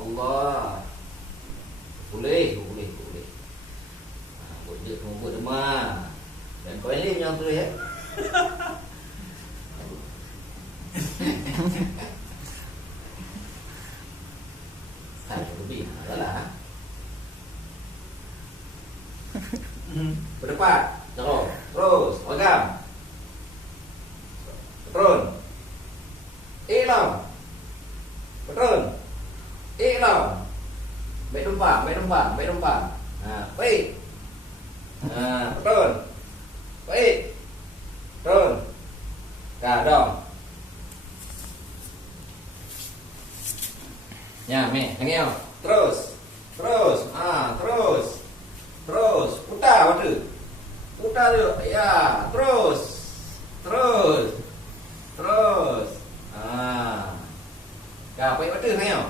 Allah. Boleh. Buat je kamu buat demam. Dan kau ini yang tu ya. Saya lebih adalah berdepan, terus, pegang, turun, ilang, turun, ilang, baik tumpang, baik, turun, baik, turun, kadang, ya, hangil, terus, putar tu, ya, terus, kau baik mata hangil,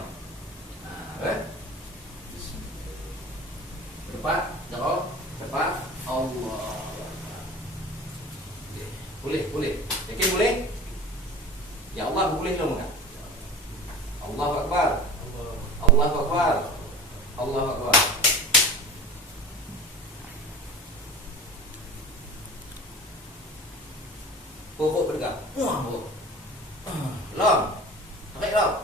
depan, depan, Allah, boleh, yakin boleh, ya Allah boleh dong kan, Allahu Akbar. Pokok berdekat. Long. Tarik long.